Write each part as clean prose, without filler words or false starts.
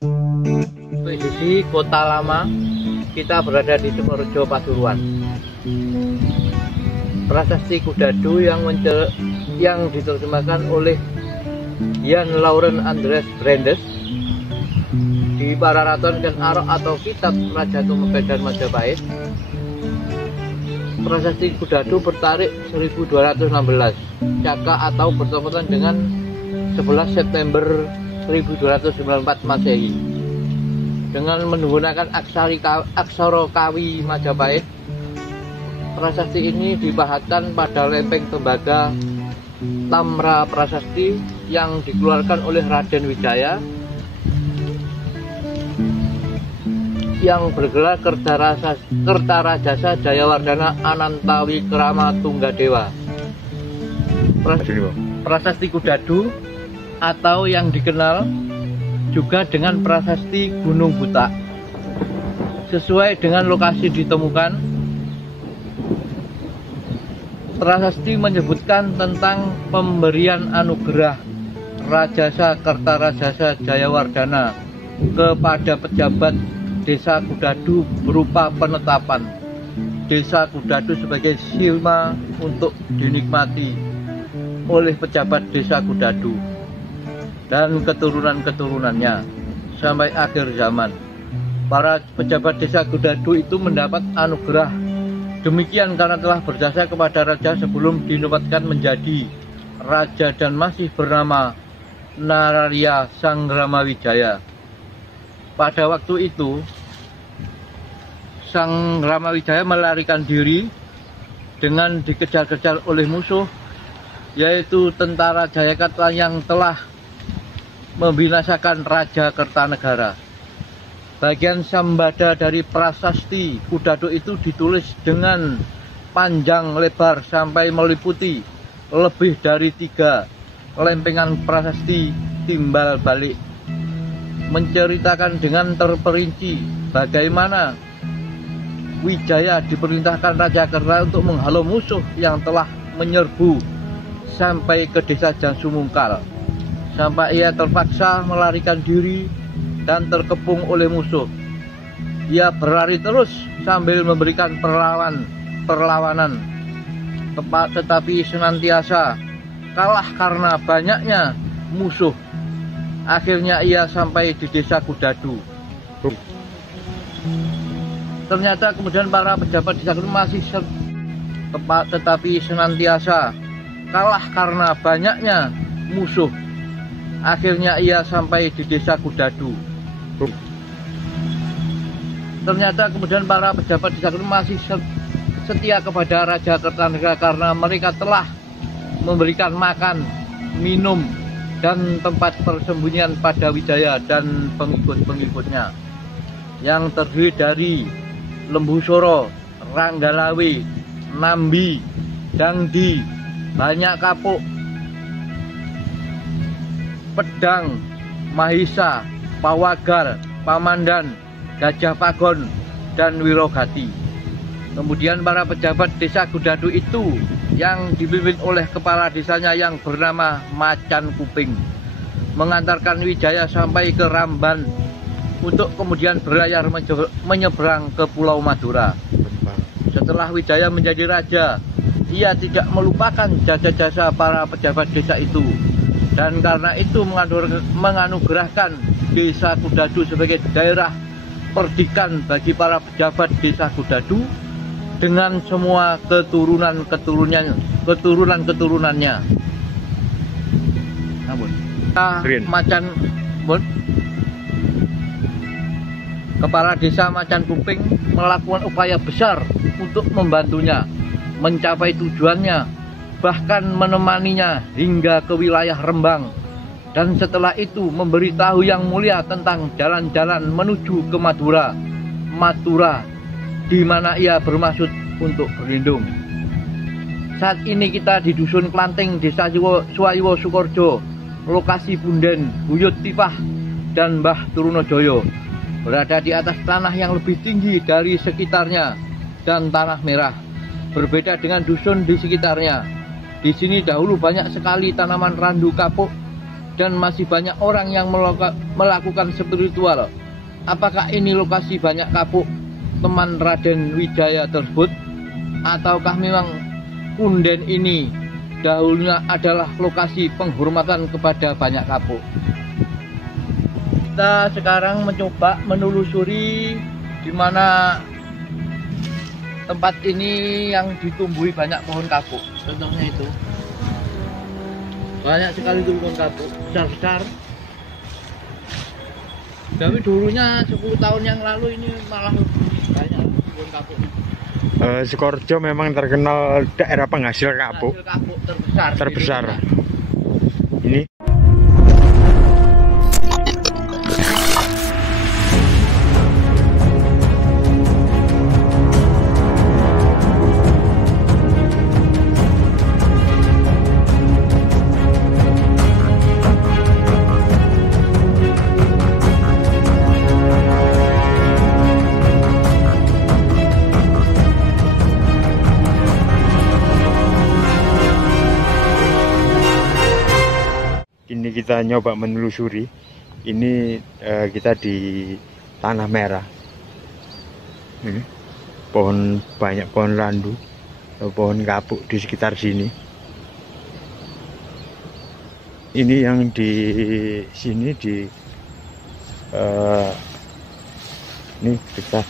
Posisi kota lama, kita berada di Sukorejo, Pasuruan. Prasasti Kudadu yang diterjemahkan oleh Jan Lauren Andreas Brandes di Pararaton Ken Arok atau Kitab Raja Tumegadan Majapahit. Prasasti Kudadu bertarik 1216 Caka atau bertepatan dengan 11 September 1294 Masehi. Dengan menggunakan aksara Kawi Majapahit, prasasti ini dibahatkan pada lempeng tembaga Tamra Prasasti yang dikeluarkan oleh Raden Wijaya yang bergelar Kertarajasa Jayawardhana Anantawi Krama Tunggadewa. Prasasti Kudadu atau yang dikenal juga dengan prasasti Gunung Butak. Sesuai dengan lokasi ditemukan, prasasti menyebutkan tentang pemberian anugerah Rajasa Kertarajasa Jayawardhana kepada pejabat Desa Kudadu berupa penetapan Desa Kudadu sebagai silma untuk dinikmati oleh pejabat Desa Kudadu dan keturunan-keturunannya sampai akhir zaman. Para pejabat Desa Kudadu itu mendapat anugerah demikian karena telah berjasa kepada raja sebelum dinobatkan menjadi raja dan masih bernama Nararya Sanggramawijaya. Pada waktu itu, Sanggramawijaya melarikan diri dengan dikejar-kejar oleh musuh, yaitu tentara Jayakatwara yang telah membinasakan Raja Kertanegara. Bagian sambada dari prasasti Kudadu itu ditulis dengan panjang lebar sampai meliputi lebih dari 3 lempengan prasasti timbal balik, menceritakan dengan terperinci bagaimana Wijaya diperintahkan Raja Kerta untuk menghalau musuh yang telah menyerbu sampai ke desa Jansumungkal, sampai ia terpaksa melarikan diri dan terkepung oleh musuh. Ia berlari terus sambil memberikan perlawanan, tetapi senantiasa kalah karena banyaknya musuh. Akhirnya ia sampai di desa Kudadu. Ternyata kemudian para pejabat desa Kudadu masih tetapi senantiasa kalah karena banyaknya musuh. Akhirnya ia sampai di desa Kudadu. Ternyata kemudian para pejabat desa Kudadu masih setia kepada Raja Kertanegara karena mereka telah memberikan makan, minum, dan tempat persembunyian pada Wijaya dan pengikut-pengikutnya yang terdiri dari Lembusoro, Ranggalawe, Nambi, Dangdi, Banyak Kapuk, Pedang, Mahisa, Pawagar, Pamandan, Gajah Pagon, dan Wirogati. Kemudian para pejabat desa Kudadu itu yang dipimpin oleh kepala desanya yang bernama Macan Kuping mengantarkan Wijaya sampai ke Ramban untuk kemudian berlayar menyeberang ke Pulau Madura. Setelah Wijaya menjadi raja, ia tidak melupakan jasa-jasa para pejabat desa itu, dan karena itu menganugerahkan desa Kudadu sebagai daerah perdikan bagi para pejabat desa Kudadu dengan semua keturunan-keturunannya. Macan Kepala Desa Macan Kuping melakukan upaya besar untuk membantunya mencapai tujuannya, bahkan menemaninya hingga ke wilayah Rembang, dan setelah itu memberitahu Yang Mulia tentang jalan-jalan menuju ke Madura, di mana ia bermaksud untuk berlindung. Saat ini kita di Dusun Klanting, Desa Suwayiwo Sukorejo, lokasi Bunden, Buyut Tifah, dan Mbah Trunojoyo, berada di atas tanah yang lebih tinggi dari sekitarnya dan tanah merah. Berbeda dengan dusun di sekitarnya. Di sini dahulu banyak sekali tanaman randu kapuk dan masih banyak orang yang melakukan spiritual. Apakah ini lokasi banyak kapuk teman Raden Wijaya tersebut? Ataukah memang punden ini dahulunya adalah lokasi penghormatan kepada banyak kapuk? Kita sekarang mencoba menelusuri di mana tempat ini yang ditumbuhi banyak pohon kapuk. Contohnya itu banyak sekali pohon kapuk besar-besar. Tapi dulunya 10 tahun yang lalu ini malah banyak pohon kapuknya. Sukorejo memang terkenal daerah penghasil kapuk, terbesar. Ini kita nyoba menelusuri. Ini kita di Tanah Merah. Ini banyak pohon randu, pohon kapuk di sekitar sini. Ini yang di sini ini kita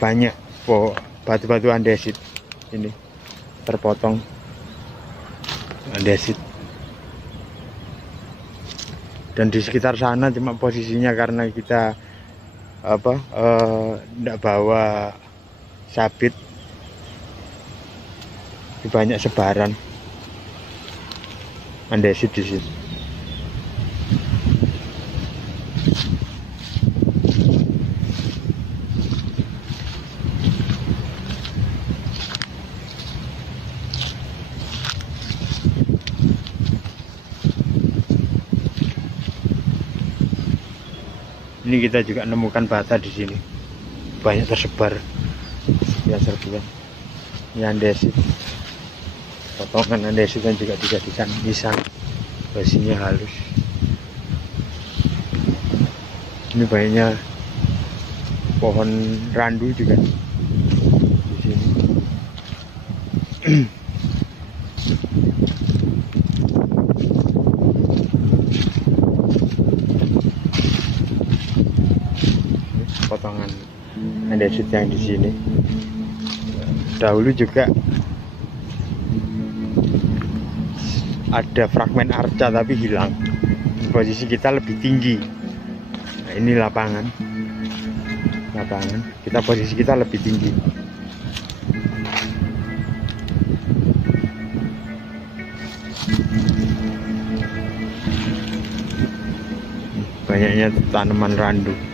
banyak batu-batu andesit. Ini terpotong andesit. Dan di sekitar sana cuma posisinya karena kita tidak bawa sabit, banyak sebaran andesit di sini. Ini kita juga nemukan bata di sini, banyak tersebar ya serpihan. Ini andesit, potongan andesit yang juga dijadikan nisan, basinya halus. Ini banyak pohon randu juga di sini. Potongan andesit yang di sini. Dahulu juga ada fragmen arca tapi hilang. Posisi kita lebih tinggi. Nah, ini lapangan. Kita posisi kita lebih tinggi. Banyaknya tanaman randu.